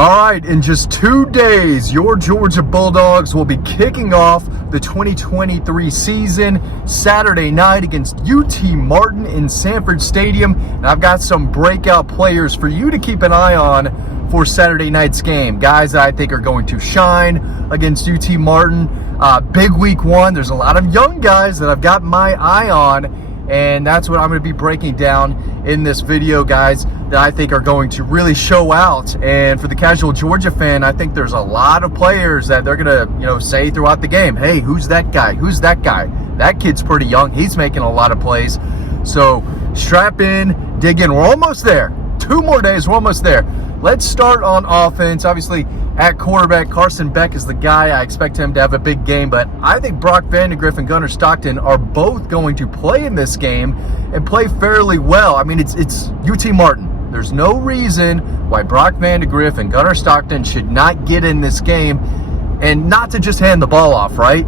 All right, in just 2 days, your Georgia Bulldogs will be kicking off the 2023 season Saturday night against UT Martin in Sanford Stadium. And I've got some breakout players for you to keep an eye on for Saturday night's game. Guys that I think are going to shine against UT Martin. Big week one. There's a lot of young guys that I've got my eye on. And that's what I'm going to be breaking down in this video, guys, that I think are going to really show out. And for the casual Georgia fan, I think there's a lot of players that they're going to, say throughout the game, hey, who's that guy? Who's that guy? That kid's pretty young. He's making a lot of plays. So strap in, dig in. We're almost there. 2 more days. We're almost there. Let's start on offense. Obviously, at quarterback, Carson Beck is the guy. I expect him to have a big game, but I think Brock Vandegrift and Gunnar Stockton are both going to play in this game and play fairly well. I mean, it's UT Martin. There's no reason why Brock Vandegrift and Gunnar Stockton should not get in this game and not to just hand the ball off, right?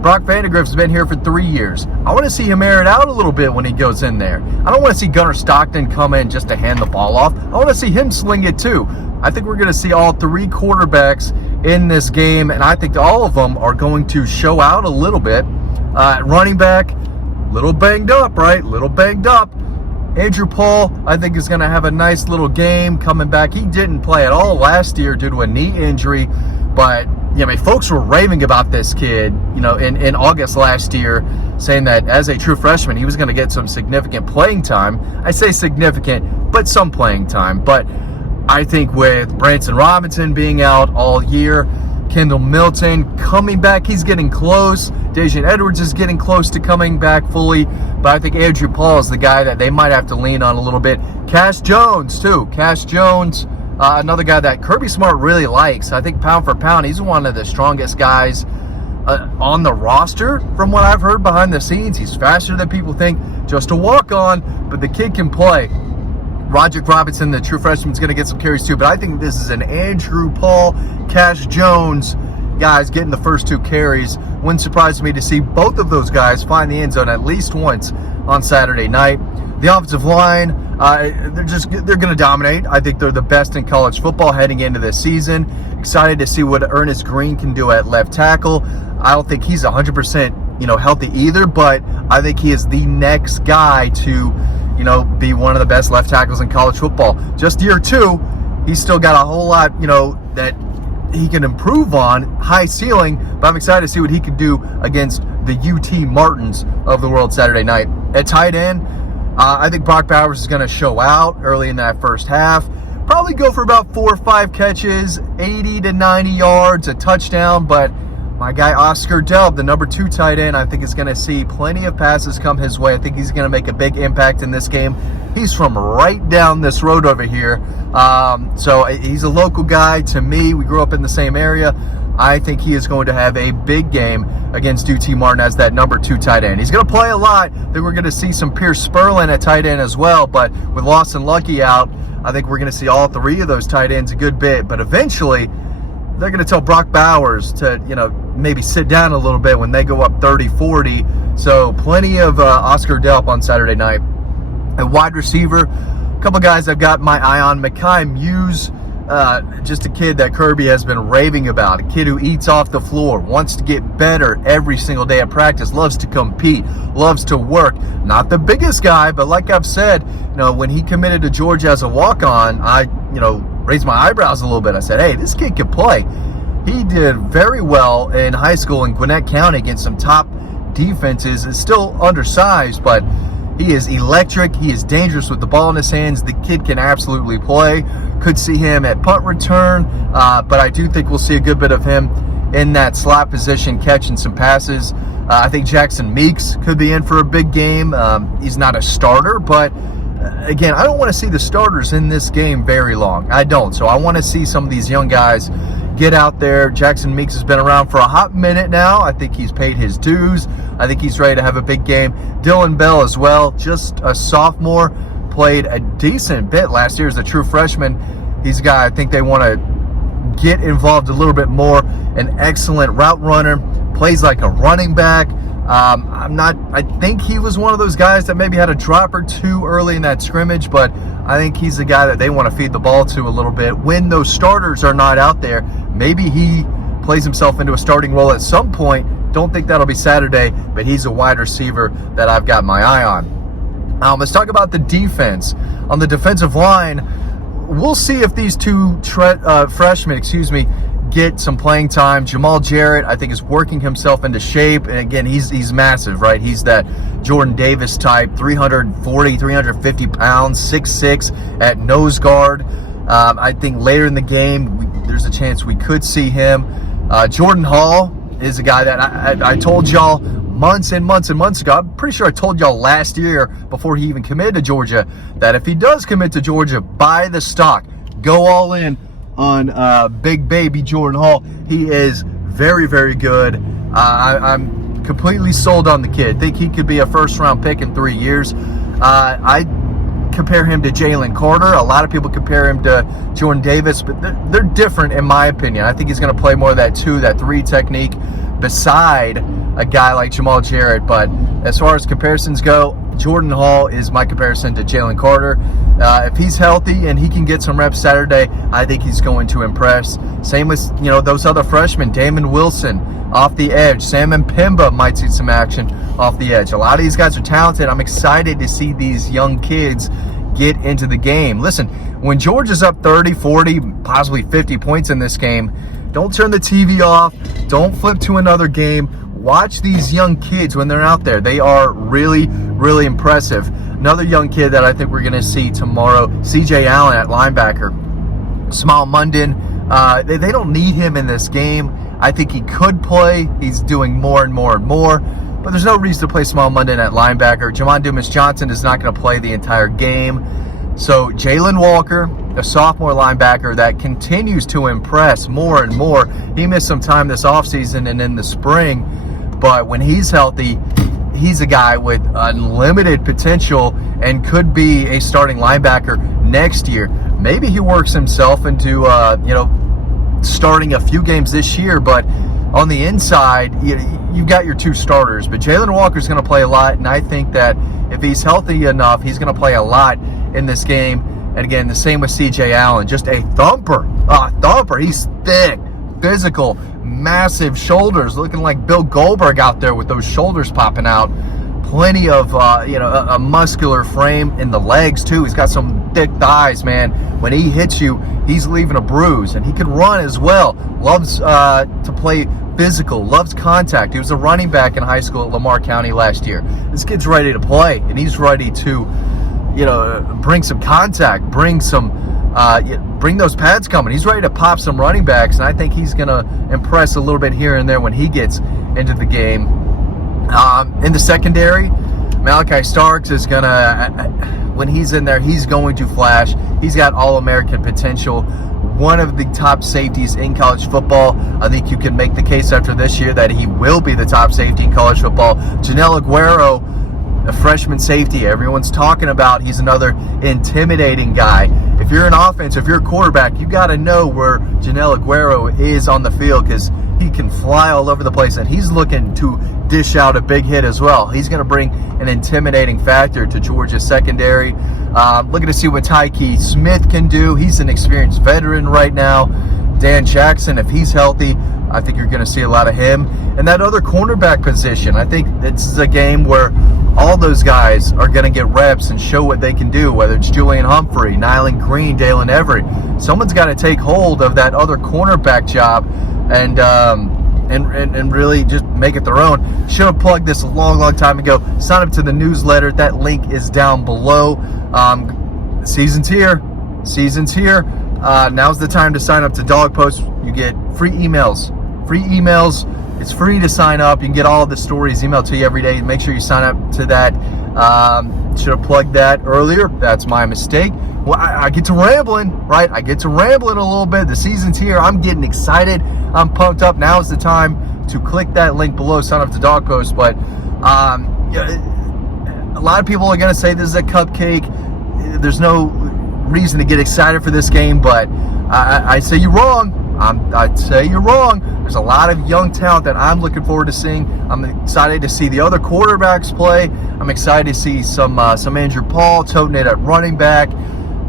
Brock Vandegrift's been here for 3 years. I want to see him air it out a little bit when he goes in there. I don't want to see Gunnar Stockton come in just to hand the ball off. I want to see him sling it too. I think we're going to see all 3 quarterbacks in this game, and I think all of them are going to show out a little bit. Running back, little banged up, right? Little banged up. Andrew Paul, I think, is going to have a nice little game coming back. He didn't play at all last year due to a knee injury, but folks were raving about this kid, in August last year, saying that as a true freshman, he was going to get some significant playing time. I say significant, but some playing time. But I think with Branson Robinson being out all year, Kendall Milton coming back, he's getting close. Dejan Edwards is getting close to coming back fully. But I think Andrew Paul is the guy that they might have to lean on a little bit. Cash Jones, too. Cash Jones, another guy that Kirby Smart really likes. I think pound for pound, he's one of the strongest guys on the roster from what I've heard behind the scenes. He's faster than people think, just a walk-on, but the kid can play. Roderick Robinson, the true freshman, is going to get some carries too, but I think this is an Andrew Paul, Cash Jones guys getting the first 2 carries. Wouldn't surprise me to see both of those guys find the end zone at least once on Saturday night. The offensive line, they're going to dominate. I think they're the best in college football heading into this season. Excited to see what Ernest Green can do at left tackle. I don't think he's 100%, healthy either, but I think he is the next guy to, be one of the best left tackles in college football. Just year 2, he's still got a whole lot, that he can improve on, high ceiling, but I'm excited to see what he can do against the UT Martins of the world Saturday night. At tight end, I think Brock Bowers is going to show out early in that first half. Probably go for about 4 or 5 catches, 80 to 90 yards, a touchdown, but my guy Oscar Delp, the number 2 tight end, I think is going to see plenty of passes come his way. I think he's going to make a big impact in this game. He's from right down this road over here. So he's a local guy to me. We grew up in the same area. I think he is going to have a big game against UT Martin as that number 2 tight end. He's going to play a lot. I think we're going to see some Pierce Sperlin at tight end as well. But with Lawson Lucky out, I think we're going to see all 3 of those tight ends a good bit. But eventually, they're going to tell Brock Bowers to, maybe sit down a little bit when they go up 30-40. So plenty of Oscar Delp on Saturday night. At wide receiver, a couple guys I've got my eye on. Mekhi Muse, just a kid that Kirby has been raving about. A kid who eats off the floor, wants to get better every single day at practice, loves to compete, loves to work. Not the biggest guy, but like I've said, when he committed to Georgia as a walk-on, I, raised my eyebrows a little bit. I said, hey, this kid can play. He did very well in high school in Gwinnett County against some top defenses. Is still undersized, but he is electric. He is dangerous with the ball in his hands. The kid can absolutely play. Could see him at punt return, but I do think we'll see a good bit of him in that slot position, catching some passes. I think Jackson Meeks could be in for a big game. He's not a starter, but again, I don't want to see the starters in this game very long. I don't. So I want to see some of these young guys get out there. Jackson Meeks has been around for a hot minute now. I think he's paid his dues. I think he's ready to have a big game. Dylan Bell as well, just a sophomore, played a decent bit last year as a true freshman. He's a guy I think they want to get involved a little bit more. An excellent route runner, plays like a running back. I think he was one of those guys that maybe had a drop or 2 early in that scrimmage, but I think he's the guy that they want to feed the ball to a little bit. When those starters are not out there, maybe he plays himself into a starting role at some point. Don't think that'll be Saturday, but he's a wide receiver that I've got my eye on. Let's talk about the defense. On the defensive line, we'll see if these two freshmen, get some playing time. Jamal Jarrett, I think, is working himself into shape. And again, he's massive, right? He's that Jordan Davis type, 340, 350 pounds, 6'6" at nose guard. I think later in the game, there's a chance we could see him. Jordan Hall is a guy that I told y'all months and months and months ago. I'm pretty sure I told y'all last year before he even committed to Georgia that if he does commit to Georgia, buy the stock. Go all in on big baby Jordan Hall. He is very, very good. I'm completely sold on the kid. Think he could be a first-round pick in 3 years. I compare him to Jalen Carter. A lot of people compare him to Jordan Davis, but they're different in my opinion. I think he's going to play more of that 2, that 3 technique beside a guy like Jamal Jarrett. But as far as comparisons go, Jordan Hall is my comparison to Jalen Carter. If he's healthy and he can get some reps Saturday, I think he's going to impress. Same with those other freshmen, Damon Wilson off the edge. Sam Mpemba might see some action off the edge. A lot of these guys are talented. I'm excited to see these young kids get into the game. Listen, when Georgia's up 30, 40, possibly 50 points in this game, don't turn the TV off. Don't flip to another game. Watch these young kids when they're out there. They are really, really impressive. Another young kid that I think we're going to see tomorrow, CJ Allen at linebacker. Smile Munden, they don't need him in this game. I think he could play. He's doing more and more and more. But there's no reason to play Smile Munden at linebacker. Jamon Dumas-Johnson is not going to play the entire game. So Jalen Walker, a sophomore linebacker that continues to impress more and more. He missed some time this offseason and in the spring. But when he's healthy, he's a guy with unlimited potential and could be a starting linebacker next year. Maybe he works himself into, starting a few games this year. But on the inside, you've got your 2 starters. But Jalen Walker's going to play a lot, and I think that if he's healthy enough, he's going to play a lot in this game. And again, the same with CJ Allen. Just a thumper. He's thick, physical, massive shoulders, looking like Bill Goldberg out there with those shoulders popping out. Plenty of a muscular frame in the legs too. He's got some thick thighs, man. When he hits you, he's leaving a bruise. And he can run as well. Loves to play physical, loves contact. He was a running back in high school at Lamar County last year. This kid's ready to play, and he's ready to bring some contact, bring those pads coming. He's ready to pop some running backs, and I think he's going to impress a little bit here and there when he gets into the game. In the secondary, Malachi Starks is going to, when he's in there, he's going to flash. He's got All-American potential. One of the top safeties in college football. I think you can make the case after this year that he will be the top safety in college football. Janelle Aguero, a freshman safety everyone's talking about. He's another intimidating guy. If you're an offense, if you're a quarterback, you got to know where Janelle Aguero is on the field because he can fly all over the place, and he's looking to dish out a big hit as well. He's going to bring an intimidating factor to Georgia's secondary. Looking to see what Tyke Smith can do. He's an experienced veteran right now. Dan Jackson, if he's healthy, I think you're going to see a lot of him. And that other cornerback position, I think this is a game where all those guys are going to get reps and show what they can do, whether it's Julian Humphrey, Nyland Green, Dalen Everett. Someone's got to take hold of that other cornerback job and really just make it their own. Should have plugged this a long time ago. Sign up to the newsletter. That link is down below. Season's here. Now's the time to sign up to Dog Post. You get free emails. It's free to sign up. You can get all of the stories emailed to you every day. Make sure you sign up to that. Should have plugged that earlier. That's my mistake. Well, I get to rambling, right? I get to rambling a little bit. The season's here. I'm getting excited. I'm pumped up. Now is the time to click that link below, sign up to Dog Post. But a lot of people are going to say this is a cupcake. There's no reason to get excited for this game, but I say you're wrong. I'd say you're wrong. There's a lot of young talent that I'm looking forward to seeing. I'm excited to see the other quarterbacks play. I'm excited to see some Andrew Paul toting it at running back.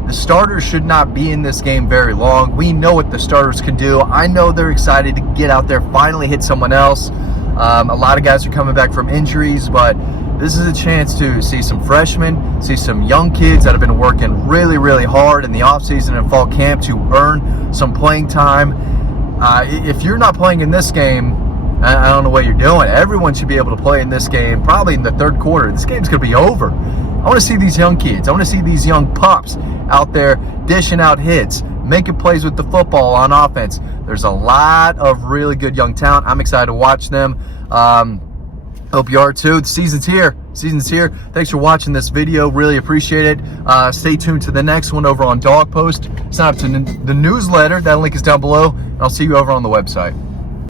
The starters should not be in this game very long. We know what the starters can do. I know they're excited to get out there, finally hit someone else. A lot of guys are coming back from injuries, but this is a chance to see some freshmen, see some young kids that have been working really, really hard in the offseason and fall camp to earn some playing time. If you're not playing in this game, I don't know what you're doing. Everyone should be able to play in this game, probably in the third quarter. This game's going to be over. I want to see these young kids. I want to see these young pups out there dishing out hits, making plays with the football on offense. There's a lot of really good young talent. I'm excited to watch them. Hope you are too. The season's here. Thanks for watching this video. Really appreciate it. Stay tuned to the next one over on Dog Post. Sign up to the newsletter. That link is down below. I'll see you over on the website.